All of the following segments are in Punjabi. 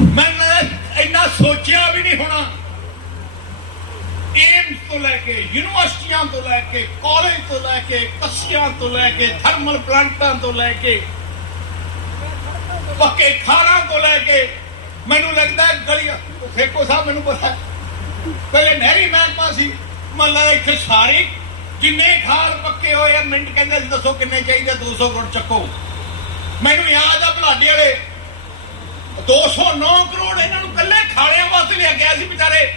ਮੈਂ ਇੰਨਾ ਸੋਚਿਆ ਵੀ ਨਹੀਂ ਹੋਣਾ। ਏਮਸ ਤੋਂ ਲੈ ਕੇ, ਯੂਨੀਵਰਸਿਟੀਆਂ ਤੋਂ ਲੈ ਕੇ ਕਾਲਜ ਤੋਂ ਲੈ ਕੇ ਕੱਸੀਆਂ ਤੋਂ ਲੈ ਕੇ ਥਰਮਲ ਪਲਾਂਟਾਂ ਤੋਂ ਲੈ ਕੇ, ਪੱਕੇ ਖਾਲਾਂ ਤੋਂ ਲੈ ਕੇ, ਮੈਨੂੰ ਲੱਗਦਾ ਗਲੀਆਂ ਫੇਕੋ ਸਾਹਿਬ, ਮੈਨੂੰ ਪਤਾ ਪਹਿਲੇ ਨਹਿਰੀ ਮਹਿਕਮਾ ਸੀ, ਮੰਨ ਲਾ ਇੱਥੇ ਸਾਰੇ ਜਿੰਨੇ ਖਾਲ ਪੱਕੇ ਹੋਏ ਆ, ਮਿੰਟ ਕਹਿੰਦੇ ਦੱਸੋ ਕਿੰਨੇ ਚਾਹੀਦੇ 200 ਕਰੋੜ ਚੱਕੋ। ਮੈਨੂੰ ਯਾਦ ਆ ਭਲਾਡੇ ਵਾਲੇ 209 ਕਰੋੜ ਇਹਨਾਂ ਨੂੰ ਕੱਲੇ ਖਾਲਿਆਂ ਵਾਸਤੇ ਲਿਆ ਗਿਆ ਸੀ ਵਿਚਾਰੇ।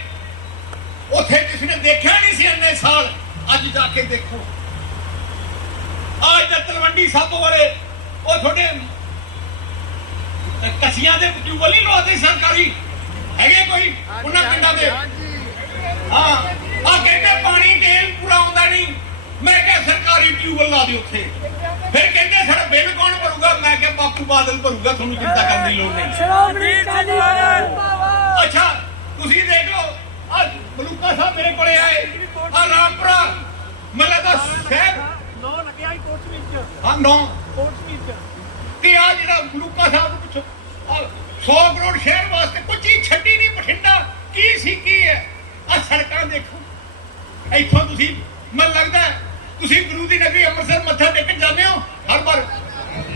ਉੱਥੇ ਕਿਸੇ ਨੇ ਦੇਖਿਆ ਨਹੀਂ ਸੀ ਇੰਨੇ ਸਾਲ। ਅੱਜ ਜਾ ਕੇ ਦੇਖੋ। ਅੱਜ ਤਲਵੰਡੀ ਸਾਬੋ ਵਾਲੇ ਉਹ ਤੁਹਾਡੇ ਕਸੀਆਂ ਦੇ ਟਿਊਬਲ ਨਹੀਂ ਲਵਾਦੇ ਸਰਕਾਰੀ। ਹੈਗੇ ਕੋਈ? ਉਹਨਾਂ ਪਿੰਡਾਂ ਦੇ? ਹਾਂ। ਆ ਕਹਿੰਦੇ ਪਾਣੀ ਤੇਲ ਪੂਰਾ ਆਉਂਦਾ ਨਹੀਂ। ਮੈਂ ਕਿਹਾ ਸਰਕਾਰੀ ਟਿਊਬਲ ਲਾ ਦਿਓ ਉੱਥੇ। ਫਿਰ ਕਹਿੰਦੇ ਬਾਪੂ ਬਾਦਲ ਭਰੂਗਾ ਤੁਹਾਨੂੰ ਚਿੰਤਾ ਕਰਨ ਦੀ ਲੋੜ ਨਹੀਂ। ਸ਼੍ਰੋਮਣੀ ਅਕਾਲੀ ਦਲ ਅੱਛਾ ਤੁਸੀਂ ਦੇਖ ਲਓ ਆ ਮਲੂਕਾ ਸਾਹਿਬ ਮੇਰੇ ਕੋਲੇ ਆਏ। ਆ ਰਾਮਪੁਰਾ ਮਤਲਬ ਦਾ ਸ਼ਹਿਰ। ਨੋ ਲੱਗਿਆ ਹੀ ਕੋਚ ਵਿੱਚ ਹਾਂ ਨੌ। ਕੋਚ ਵਿੱਚ ਤੇ ਆ ਜਿਹੜਾ ਮਲੂਕਾ ਸਾਹਿਬ ਨੂੰ ਪੁੱਛੋ ਆਹ 100 ਕਰੋੜ ਸ਼ਹਿਰ ਵਾਸਤੇ ਕੁਝ ਚੀਜ਼ ਛੱਡੀ ਨਹੀਂ ਬਠਿੰਡਾ। ਕੀ ਸੀ ਕੀ ਹੈ? ਆ ਸੜਕਾਂ ਦੇਖੋ। ਇੱਥੋਂ ਤੁਸੀਂ ਮਨ ਲੱਗਦਾ ਹੈ, ਤੁਸੀਂ ਗੁਰੂ ਦੀ ਨਗਰੀ ਅੰਮ੍ਰਿਤਸਰ ਮੱਥਾ ਟੇਕਣ ਜਾਂਦੇ ਹੋ ਹਰ ਵਾਰ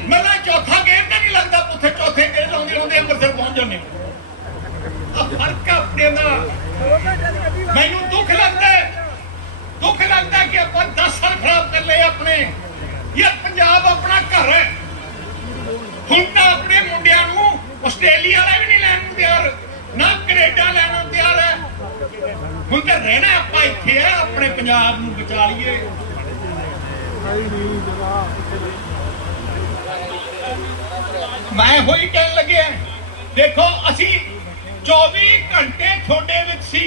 ਮੈਨੂੰ ਚੌਥਾ ਗੇਮ ਤਾਂ ਨਹੀਂ ਲੱਗਦਾ, ਉੱਥੇ ਚੌਥੇ ਗੇੜ ਲਾਉਂਦੇ ਲਾਉਂਦੇ ਅੰਮ੍ਰਿਤਸਰ ਪਹੁੰਚ ਜਾਂਦੇ। ਆ ਫ਼ਰਕ ਆਪਣੇ ਦਾ ਮੈਨੂੰ ਦੁੱਖ ਲੱਗਦਾ ਦੁੱਖ ਲੱਗਦਾ ਕਿ ਆਪਾਂ 10 ਸਾਲ ਖਰਾਬ ਕਰ ਲਏ ਆਪਣੇ। ਇਹ ਪੰਜਾਬ ਆਪਣਾ ਘਰ ਹੈ। ਹੁਣ ਤਾਂ ਆਪਣੇ ਮੁੰਡਿਆਂ ਨੂੰ ਆਸਟ੍ਰੇਲੀਆ ਵਾਲਾ ਵੀ ਨਹੀਂ ਲੈਣ ਨੂੰ ਤਿਆਰ, ਨਾ ਕੈਨੇਡਾ ਲੈਣ ਨੂੰ ਤਿਆਰ ਹੈ। ਹੁਣ ਤਾਂ ਰਹਿਣਾ ਆਪਾਂ ਇੱਥੇ ਆ ਆਪਣੇ ਪੰਜਾਬ ਨੂੰ ਬਚਾ ਲਈਏ। ਮੈਂ ਹੋਈ ਕਹਿਣ ਲੱਗਿਆ ਦੇਖੋ ਅਸੀਂ 24 ਘੰਟੇ ਤੁਹਾਡੇ ਵਿੱਚ ਸੀ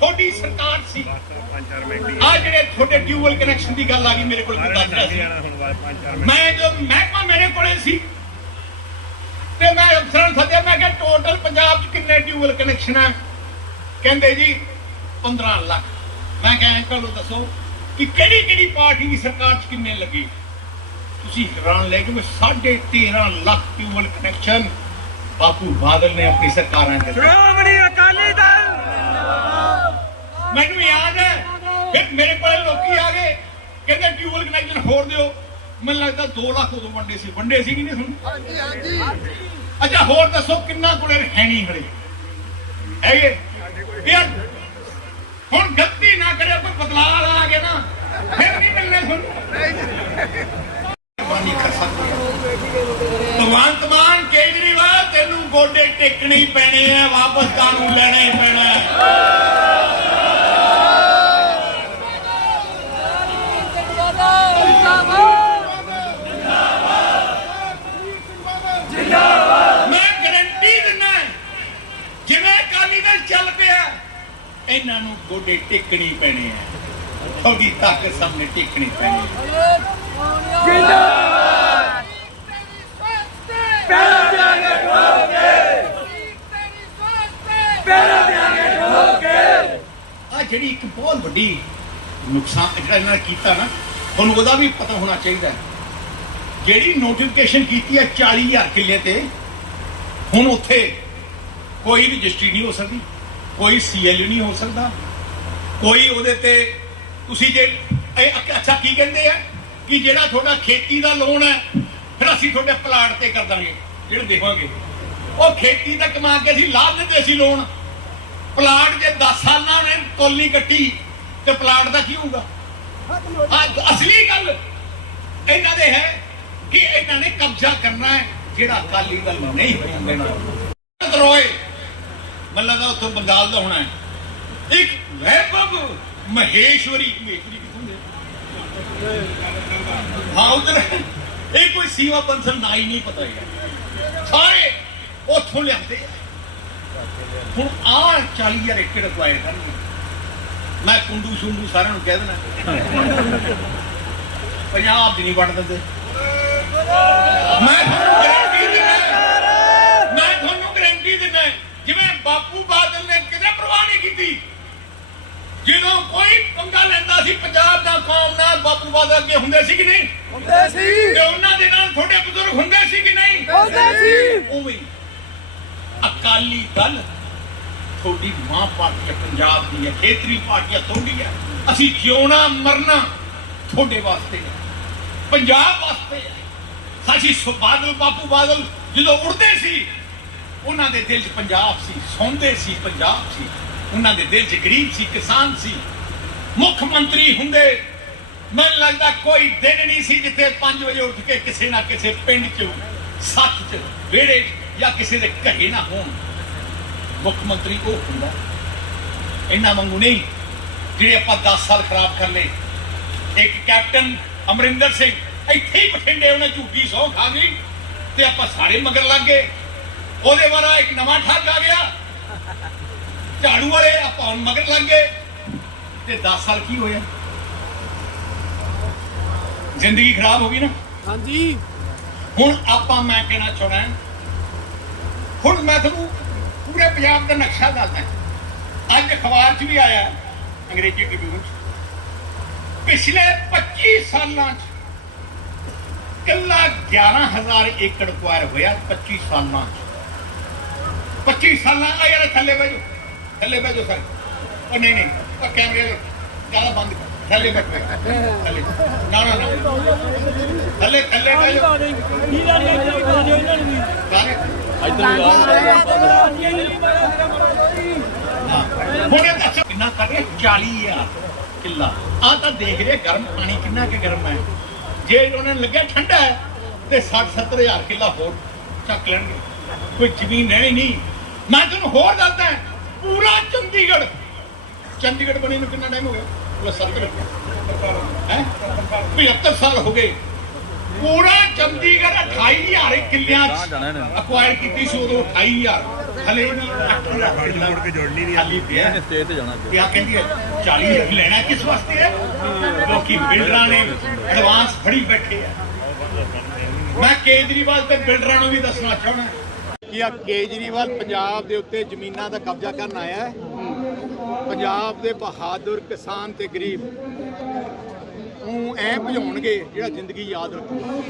ਤੁਹਾਡੀ ਸਰਕਾਰ ਸੀ। ਆ ਜਿਹੜੇ ਤੁਹਾਡੇ ਡਿਊਅਲ ਕਨੈਕਸ਼ਨ ਦੀ ਗੱਲ ਆ ਗਈ ਮੇਰੇ ਕੋਲ ਕੋਈ ਦੱਸ ਰਿਹਾ ਸੀ ਮੈਂ ਜੋ ਮਹਿਕਮਾ ਮੇਰੇ ਕੋਲੇ ਸੀ ਤੇ ਮੈਂ ਅਫਸਰਾਂ ਨੂੰ ਸੱਦਿਆ ਮੈਂ ਕਿਹਾ ਟੋਟਲ ਪੰਜਾਬ 'ਚ ਕਿੰਨੇ ਡਿਊਅਲ ਕਨੈਕਸ਼ਨ ਆ? ਕਹਿੰਦੇ ਜੀ 15 ਲੱਖ। ਮੈਂ ਕਿਹਾ ਅੰਕਲ ਨੂੰ ਦੱਸੋ ਕਿ ਕਿਹੜੀ ਕਿਹੜੀ ਪਾਰਟੀ ਦੀ ਸਰਕਾਰ 'ਚ ਕਿੰਨੇ ਲੱਗੀ? ਤੁਸੀਂ ਹੈਰਾਨ ਲੈ ਕੇ 13.5 ਲੱਖ ਟਿਊਬਲ ਕਨੈਕਸ਼ਨ ਬਾਪੂ ਬਾਦਲ ਨੇ ਆਪਣੀ ਸਰਕਾਰਾਂ ਦੇ। ਸ਼੍ਰੋਮਣੀ ਅਕਾਲੀ ਦਲ! ਮੈਨੂੰ ਯਾਦ ਹੈ ਫਿਰ ਮੇਰੇ ਕੋਲ ਲੋਕੀ ਆ ਗਏ ਕਹਿੰਦੇ ਟਿਊਬਲ ਕਨੈਕਸ਼ਨ ਹੋਰ ਦਿਓ। ਮੈਨੂੰ ਲੱਗਦਾ 2 ਲੱਖ ਉਦੋਂ ਵੰਡੇ ਸੀ ਵੰਡੇ ਸੀ ਕਿ ਨਹੀਂ ਤੁਹਾਨੂੰ? ਅੱਛਾ ਹੋਰ ਦੱਸੋ ਕਿੰਨਾ ਕੋਲੇ ਹੈ ਨਹੀਂ ਹਲੇ? ਹੈਗੇ ਯਾਰ ਹੁਣ ਗਲਤੀ ਨਾ ਕਰੇ ਕੋਈ ਬਦਲਾਅ ਆ ਗਿਆ ਨਾ ਫਿਰ ਨਹੀਂ ਮਿਲਣੇ ਤੁਹਾਨੂੰ। ਪਾਣੀ ਕਰ ਸਕਦੇ ਭਗਵੰਤ ਮਾਨ, ਕੇਜਰੀਵਾਲ, ਤੈਨੂੰ ਗੋਡੇ ਟੇਕਣੇ ਪੈਣੇ ਆ, ਵਾਪਸ ਕਾਨੂੰਨ ਲੈਣਾ ਹੀ ਪੈਣਾ? ਮੈਂ ਗਰੰਟੀ ਦਿੰਦਾ ਜਿਵੇਂ ਅਕਾਲੀ ਦਲ ਚੱਲ ਪਿਆ, ਇਹਨਾਂ ਨੂੰ ਗੋਡੇ ਟੇਕਣੀ ਪੈਣੇ ਆ ਤੁਹਾਡੀ ਤਾਕਤ ਸਾਹਮਣੇ ਟੇਕਣੀ ਪੈਣੀ ਹੈ ਜਿੰਦਾਬਾਦ। ਪਹਿਰਾ ਦਿਆਂਗੇ ਠੋਕ ਕੇ ਪਹਿਰਾ ਦਿਆਂਗੇ ਠੋਕ ਕੇ ਆ ਜਿਹੜੀ ਇੱਕ ਬਹੁਤ ਵੱਡੀ ਨੁਕਸਾਨ ਜਿਹੜਾ ਇਹਨਾਂ ਨੇ ਕੀਤਾ ਨਾ, ਤੁਹਾਨੂੰ ਉਹਦਾ ਵੀ ਪਤਾ ਹੋਣਾ ਚਾਹੀਦਾ ਜਿਹੜੀ ਨੋਟੀਫਿਕੇਸ਼ਨ ਕੀਤੀ ਹੈ 40000 ਕਿੱਲੇ ਤੇ, ਹੁਣ ਉੱਥੇ ਕੋਈ ਰਜਿਸਟਰੀ ਨਹੀਂ ਹੋ ਸਕਦੀ, ਕੋਈ ਸੀਐਲ ਨਹੀਂ ਹੋ ਸਕਦਾ, ਕੋਈ ਉਹਦੇ ਤੇ ਤੁਸੀਂ ਜੇ ਅੱਛਾ ਕੀ ਕਹਿੰਦੇ ਆ? ਕਿ ਜਿਹੜਾ ਤੁਹਾਡਾ ਖੇਤੀ ਦਾ ਲੋਨ ਹੈ, ਫਿਰ ਅਸੀਂ ਤੁਹਾਡੇ ਪਲਾਟ ਤੇ ਕਰ ਦਾਂਗੇ, ਜਿਹੜੇ ਦੇਵਾਂਗੇ ਉਹ ਖੇਤੀ ਦਾ ਕਮਾ ਕੇ ਅਸੀਂ ਲਾਭ ਦਿੰਦੇ ਸੀ ਲੋਨ। ਪਲਾਟ ਜੇ 10 ਸਾਲਾਂ ਨੇ ਕੋਲਨੀ ਕੱਟੀ, ਤੇ ਪਲਾਟ ਦਾ ਕੀ ਹੋਊਗਾ? ਅਸਲੀ ਗੱਲ ਇਹਨਾਂ ਦੇ ਹੈ ਕਿ ਇਹਨਾਂ ਨੇ ਕਬਜ਼ਾ ਕਰਨਾ ਹੈ, ਜਿਹੜਾ ਅਕਾਲੀ ਦਲ ਨਹੀਂ ਹੋਣ ਦੇਣਾ ਦਰੋਏ ਮੱਲਾ ਦਾ ਉੱਥੋਂ ਬੰਗਾਲ ਦਾ ਹੋਣਾ ਹੈ। ਇੱਕ ਵੈਭਵ ਮਹੇਸ਼ਵਰੀ। ਮਹੇਸ਼ਵਰੀ ਕਿਥੋਂ ਦੇ ਹਾਂ, ਉਧਰ। ਇਹ ਕੋਈ ਸੀਵਾ ਬੰਸਲ ਨਾ ਹੀ ਨਹੀਂ ਪਤਾ ਹੈ ਸਾਰੇ ਉੱਥੋਂ ਲਿਆਂਦੇ ਹੁਣ ਆ 40000 ਏਕੜ ਅਕਵਾਇਰ ਕਰਨਗੇ। ਮੈਂ ਕੁੰਡੂ ਸ਼ੁੰਡੂ ਸਾਰਿਆਂ ਨੂੰ ਕਹਿ ਦੇਣਾ ਪੰਜਾਬ ਦੀ ਨਹੀਂ ਵੰਡ ਦਿੰਦੇ। ਮੈਂ ਤੁਹਾਨੂੰ ਗਰੰਟੀ ਦਿੰਦਾ ਮੈਂ ਤੁਹਾਨੂੰ ਗਰੰਟੀ ਦਿੰਦਾ ਜਿਵੇਂ ਬਾਪੂ ਬਾਦਲ ਨੇ ਕਿਤੇ ਪਰਵਾਹ ਨਹੀਂ ਕੀਤੀ। ਜਦੋਂ ਕੋਈ ਪੰਗਾ ਲੈਂਦਾ ਸੀ, ਪੰਜਾਬ ਦਾ ਕੌਮ ਬਾਦਲ ਅੱਗੇ ਹੁੰਦੇ ਸੀ ਕਿ ਨਹੀਂ? ਹੁੰਦੇ ਸੀ। ਤੇ ਉਹਨਾਂ ਦੇ ਨਾਲ ਤੁਹਾਡੇ ਬਜ਼ੁਰਗ ਹੁੰਦੇ ਸੀ ਕਿ ਨਹੀਂ? ਹੁੰਦੇ ਸੀ। ਉਵੇਂ ਅਕਾਲੀ ਦਲ ਤੁਹਾਡੀ ਮਾਂ ਪਾਰਟੀ ਪੰਜਾਬ ਦੀ ਹੈ ਖੇਤਰੀ ਪਾਰਟੀ ਤੁਹਾਡੀ ਹੈ। ਅਸੀਂ ਜਿਉਣਾ ਮਰਨਾ ਤੁਹਾਡੇ ਵਾਸਤੇ ਹੈ। ਪੰਜਾਬ ਵਾਸਤੇ ਹੈ। ਸਾਡੀ ਬਾਦਲ ਬਾਪੂ ਬਾਦਲ ਜਦੋਂ ਉੜਦੇ ਸੀ ਉਹਨਾਂ ਦੇ ਦਿਲ 'ਚ ਪੰਜਾਬ ਸੀ ਸੌਂਦੇ ਸੀ ਪੰਜਾਬ ਸੀ। ਉਹਨਾਂ ਦੇ ਦਿਲ 'ਚ ਗਰੀਬ ਸੀ ਕਿਸਾਨ ਸੀ। ਮੁੱਖ ਮੰਤਰੀ ਹੁੰਦੇ ਮੈਨੂੰ ਲੱਗਦਾ ਕੋਈ ਦਿਨ ਨਹੀਂ ਸੀ ਜਿੱਥੇ 5 ਵਜੇ ਉੱਠ ਕੇ ਕਿਸੇ ਨਾ ਕਿਸੇ ਪਿੰਡ 'ਚ ਸੱਤ 'ਚ, ਵਿਹੜੇ 'ਚ ਜਾਂ ਕਿਸੇ ਦੇ ਘਰੇ ਨਾ ਹੋਣ। ਮੁੱਖ ਮੰਤਰੀ ਉਹ ਹੁੰਦਾ। ਇਹਨਾਂ ਵਾਂਗੂ ਨਹੀਂ, ਜਿਹੜੇ ਆਪਾਂ 10 ਸਾਲ ਖਰਾਬ ਕਰ ਲਏ। ਇੱਕ ਕੈਪਟਨ ਅਮਰਿੰਦਰ ਸਿੰਘ, ਇੱਥੇ ਹੀ ਬਠਿੰਡੇ ਉਹਨੇ ਝੂਠੀ ਸੌ ਖਾ ਗਈ ਤੇ ਆਪਾਂ ਸਾਰੇ ਮਗਰ ਲੱਗ ਗਏ। ਉਹਦੇ ਬਾਰਾ ਇੱਕ ਨਵਾਂ ਠੱਗ ਆ ਗਿਆ। ਝਾੜੂ ਵਾਲੇ ਆਪਾਂ ਹੁਣ ਮਗਰ ਲੱਗ ਗਏ। ਤੇ 10 ਸਾਲ ਕੀ ਹੋਇਆ? ਜ਼ਿੰਦਗੀ ਖਰਾਬ ਹੋ ਗਈ ਨਾ। ਹਾਂਜੀ। ਹੁਣ ਆਪਾਂ ਮੈਂ ਕਹਿਣਾ ਚਾਹੁੰਦਾ ਹੁਣ ਮੈਂ ਤੁਹਾਨੂੰ ਪੂਰੇ ਪੰਜਾਬ ਦਾ ਨਕਸ਼ਾ ਦੱਸਦਾ ਅੱਜ ਅਖਬਾਰ 'ਚ ਵੀ ਆਇਆ ਅੰਗਰੇਜ਼ੀ ਟ੍ਰਿਬਿਊਨ 'ਚ। ਪਿਛਲੇ 25 ਸਾਲਾਂ 'ਚ ਕੱਲਾ 11000 ਏਕੜ ਕੁਆਰ ਹੋਇਆ 25 ਸਾਲਾਂ 'ਚ। 25 ਸਾਲਾਂ ਆ ਯਾਰ ਥੱਲੇ ਬੈਜੋ ਥੱਲੇ ਬੈਜੋ ਸਰ। ਉਹ ਨਹੀਂ ਨਹੀਂ ਉਹ ਕੈਮਰੇ ਜ਼ਿਆਦਾ ਬੰਦ ਕਰ। ਥੱਲੇ ਬੈਠ ਥੱਲੇ। ਨਾ ਨਾ ਨਾ। ਥੱਲੇ ਥੱਲੇ ਬੈਜੋ ਕੀ ਲੈਣੀ ਹੈ। ਜੀ ਪਾ ਦਿਓ ਇਹਨਾਂ ਨੂੰ ਵੀ ਦੱਸੋ, ਕਿੰਨਾ ਕਰ ਰਿਹਾ 40000 ਕਿੱਲਾ। ਆ ਤਾਂ ਦੇਖ ਰਹੇ, ਗਰਮ ਪਾਣੀ ਕਿੰਨਾ ਕਿ ਗਰਮ ਹੈ। ਜੇ ਉਹਨਾਂ ਨੂੰ ਲੱਗਿਆ ਠੰਡਾ ਹੈ, ਤੇ 60 70000 ਕਿੱਲਾ ਹੋਰ ਚੱਕ ਲੈਣਗੇ। ਕੋਈ ਜ਼ਮੀਨ ਰਹਿਣੀ ਨਹੀਂ। ਮੈਂ ਤੁਹਾਨੂੰ ਹੋਰ ਦੱਸਦਾ, ਪੂਰਾ ਚੰਡੀਗੜ੍ਹ। ਚੰਡੀਗੜ੍ਹ ਬਣੇ ਨੂੰ ਕਿੰਨਾ ਟਾਈਮ ਹੋ ਗਿਆ? ਉਹ ਸਰਕਲ ਹੈ? 75 ਸਾਲ ਹੋ ਗਏ। ਪੂਰਾ ਚੰਡੀਗੜ੍ਹ 28000 ਕਿੱਲਿਆਂ ਚ ਅਕਵਾਇਰ ਕੀਤੀ ਸੀ ਉਦੋਂ 28000 ਹਲੇ ਵੀ 8000 ਕਿੱਲਾ ਮੁੜ ਕੇ ਜੋੜਨੀ ਨਹੀਂ ਹਾਲੀ ਪਿਆ। ਸਟੇਜ ਤੇ ਜਾਣਾ ਤੇ ਆ ਕਹਿੰਦੀ ਹੈ 40000 ਲੈਣਾ ਕਿਸ ਵਾਸਤੇ ਹੈ? ਲੋਕੀ ਬਿਲਡਰਾਂ ਨੇ ਐਡਵਾਂਸ ਫੜੀ ਬੈਠੇ ਆ। ਮੈਂ ਕੇਜਰੀਵਾਲ ਤੇ ਬਿਲਡਰਾਂ ਨੂੰ ਵੀ ਦੱਸਣਾ ਚਾਹੁੰਦਾ। ਕਿ ਆ ਕੇਜਰੀਵਾਲ ਪੰਜਾਬ ਦੇ ਉੱਤੇ ਜ਼ਮੀਨਾਂ ਦਾ ਕਬਜ਼ਾ ਕਰਨ ਆਇਆ ਹੈ? ਪੰਜਾਬ ਦੇ ਬਹਾਦਰ ਕਿਸਾਨ ਤੇ ਗਰੀਬ। ਨੂੰ ਐ ਭਜਾਉਣਗੇ ਜਿਹੜਾ ਜ਼ਿੰਦਗੀ ਯਾਦ ਰੱਖੂ